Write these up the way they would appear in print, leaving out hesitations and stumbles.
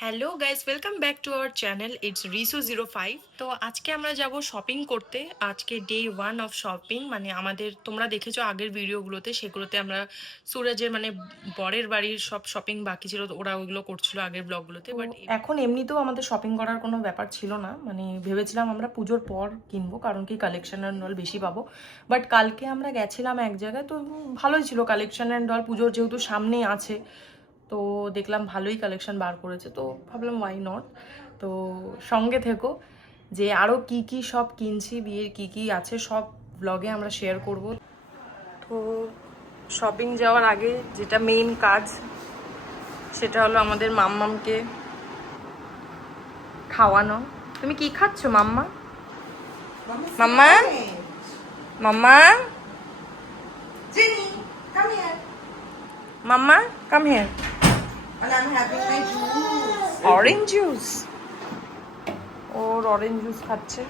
Hello guys, welcome back to our channel. It's রিসু05। তো আজকে আমরা যাব শপিং করতে। আজকে ডে 1 অফ শপিং। মানে আমাদের তোমরা দেখেছো আগের ভিডিওগুলোতে, সেগুলোতে আমরা সুরজের মানে বরের বাড়ির সব শপিং বাকি ছিল, ওরা ওইগুলো করছিল আগের ব্লগগুলোতে। বাট এখন এমনিতেও আমাদের শপিং করার কোনো ব্যাপার ছিল না, মানে ভেবেছিলাম আমরা পুজোর পর কিনবো, কারণ কি কালেকশন অ্যান্ড অল বেশি পাবো। বাট কালকে আমরা গেছিলাম এক জায়গায়, তো ভালোই ছিল কালেকশন অ্যান্ড অল। পুজোর যেহেতু সামনেই আছে, তো দেখলাম ভালোই কালেকশন বার করেছে, তো ভাবলাম ওয়াই নট। তো সঙ্গে থেকো, যে আরও কি কি সব কিনছি, বিয়ের কি কি আছে সব ব্লগে আমরা শেয়ার করব। তো শপিং যাওয়ার আগে যেটা মেইন কাজ, সেটা হলো আমাদের মাম্মামকে খাওয়ানো। তুমি কি খাচ্ছ মাম্মা? মাম্মা, মাম্মা, মাম্মা, come here. And I'm having my juice. Orange juice. ওর অরেঞ্জ জুস খাচ্ছে।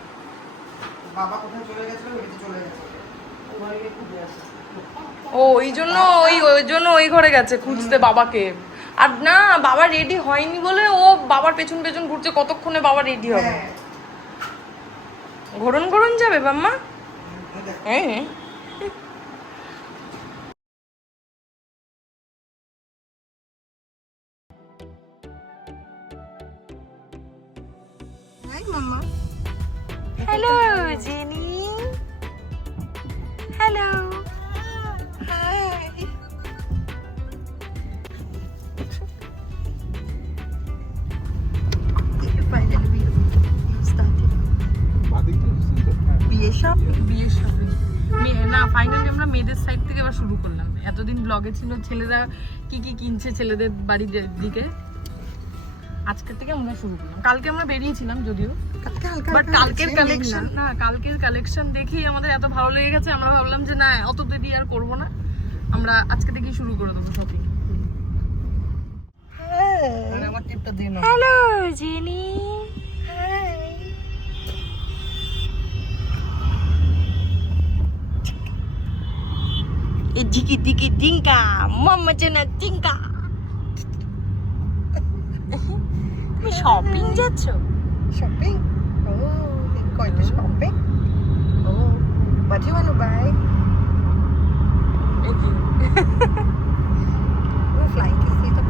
বাবা কোথায় চলে গেছিল? ওইদিকে চলে গেছে। ওখানে গিয়ে খুঁজে আসে। ও ওই জন্য ওই ঘরে গেছে খুঁজতে বাবাকে। আর না, বাবা রেডি হয়নি বলে ও বাবার পেছন পেছন ঘুরছে, কতক্ষণে বাবা রেডি হবে। ঘোরন ঘোরন যাবে বাম্মা? হ্যাঁ। Hi, Mama. Hello jenny, hello. Hi. Finally, we started. বিয়ে শপিং না, ফাইনালি আমরা মেয়েদের সাইড থেকে এবার শুরু করলাম। এতদিন ব্লগে ছিল ছেলেরা কি কি কিনছে ছেলেদের বাড়ির দিকে, আজকের থেকে আমরা শুরু করলাম। কালকে আমরা বেরিয়েছিলাম যদিও, বাট কালকের কালেকশন দেখেই আমাদের এত ভালো লেগে গেছে, আমরা ভাবলাম যে না অত দেরি আর করবো না, আমরা আজকে থেকেই শুরু করে দেবো শপিং। আমার টিপটা দিন। Hello jenny. Diki diki dinka, mama jana dinka. তুমি শপিং যাচ্ছ? Shopping? Oh, you're going to shopping? Oh, what do you want to buy? We're flying to see the...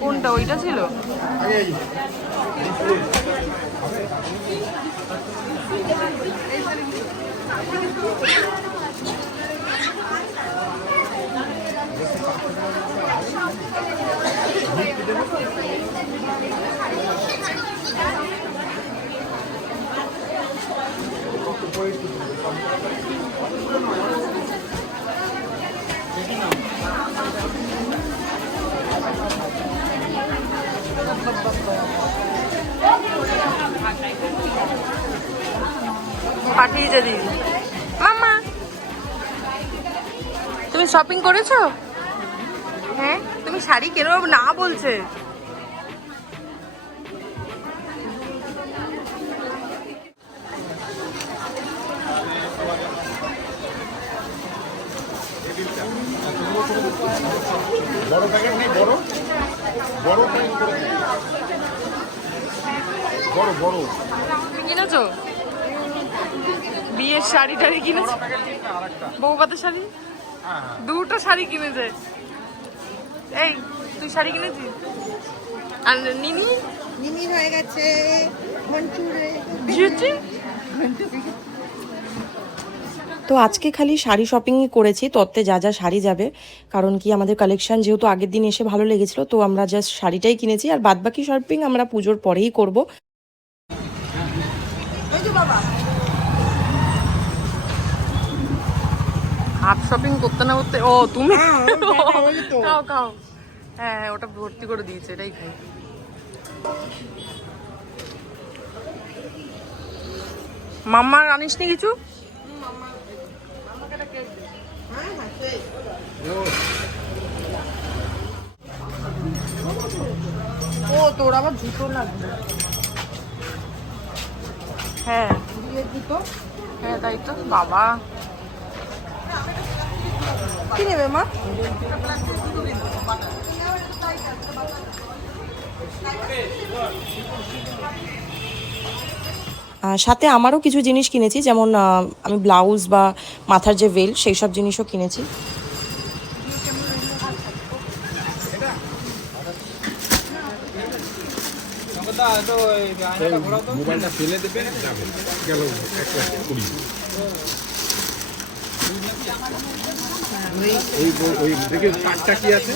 কোনটা ওইটা ছিল? পাঠিয়ে দিদি। মাম্মা, তুমি শপিং করেছো? হ্যাঁ, তুমি শাড়ি কেন না বলছে? বড় প্যাকেট নেই, বড় বড় প্যাকেট করে দিন। বড় বড় কিনেছো? বিয়ের শাড়ি টাড়ি কিনেছো? বউভাতের শাড়ি? দুটো শাড়ি কিনেছে। এই তুই শাড়ি কিনেছিস? আর নিনি? নিনি হয়ে গেছে মঞ্চুরে। জিউচি? তো আজকে খালি শাড়ি শপিংই করেছি, তত্ত্বে যা যা শাড়ি যাবে, কারণ কি আমাদের কালেকশন যেহেতু আগের দিন এসে ভালো লেগেছিলো, তো আমরা জাস্ট শাড়িটাই কিনেছি, আর বাদবাকি শপিং আমরা পুজোর পরেই করব। হাফ শপিং করতে না করতে, ও তুমি খাও খাও, হ্যাঁ ওটা ভর্তি করে দিয়েছে, এটাই খাই। মাম্মার আনিসনি কিছু? ও তোর আবার জুতো লাগবে। হ্যাঁ বিয়ের জুতো হ্যাঁ তাই তো বাবা। কি নেবে মা? সাথে আমারও কিছু জিনিস কিনেছি, যেমন আমি ব্লাউজ বা মাথার যে ভেল সেই সব জিনিসও কিনেছি। মোবাইলটা ফেলে দেবে, যাবে গেল 1,20,000। ওই দেখে কার্ডটা কি আছে?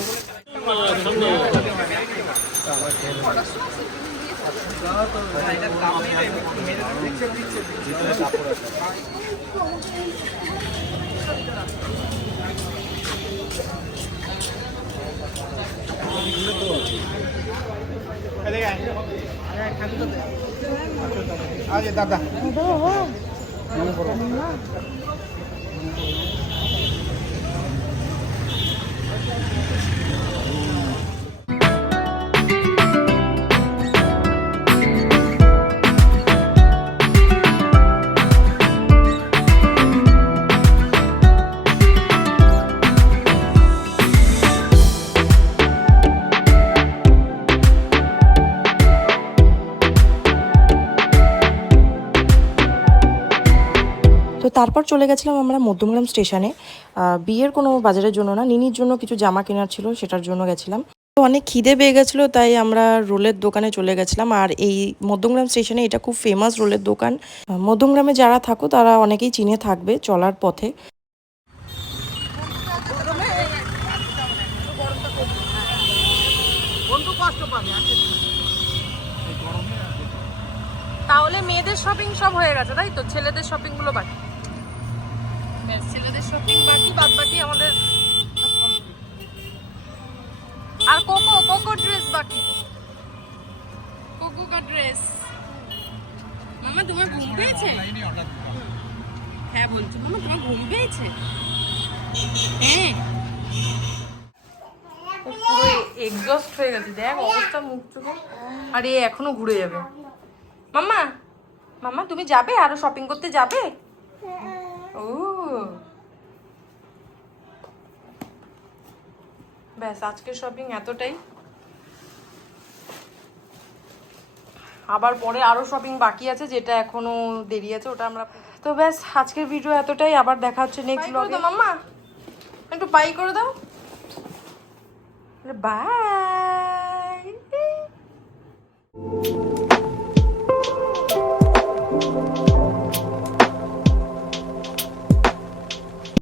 দাদা তো তারপর চলে গেছিলাম আমরা মধ্যমগ্রাম স্টেশনে, বিয়ের কোনো বাজারের জন্য না, নিনির জন্য কিছু জামা কেনার ছিল, সেটার জন্য গেছিলাম। তো অনেক খিদে পেয়ে গেছিলো, তাই আমরা রোলের দোকানে চলে গেছিলাম। আর এই মধ্যমগ্রাম স্টেশনে এটা খুব ফেমাস রোলের দোকান, মধ্যমগ্রামে যারা থাকো তারা অনেকেই চিনে থাকবে চলার পথে। তাহলে মেয়েদের শপিং সব হয়ে গেছে তাই তো, ছেলেদের শপিং গুলো বাকি। ছেলেদের শপিং বাকি, বাদ বাকি আমাদের। আর কোকো ড্রেস বাকি, কোকো কা ড্রেস। মামা তোমার ঘুম পেয়েছে? হ্যাঁ বলছি মামা তোমার ঘুম পেয়েছে? হ্যাঁ পুরো এক্সস্ট হয়ে গেছে, দেখ অবস্থা মুখ চোখে। আর এ এখনো ঘুরে যাবে। মাম্মা মাম্মা তুমি যাবে আরো শপিং করতে যাবে? ও ব্যাস আজকের শপিং এতটাই, আবার পরে আরো শপিং বাকি আছে যেটা এখনো দেরি আছে, ওটা আমরা। তো ব্যাস আজকের ভিডিও এতটাই, আবার দেখা হচ্ছে নেক্সট ব্লগে। মাম্মা একটু বাই করে দাও, বাই।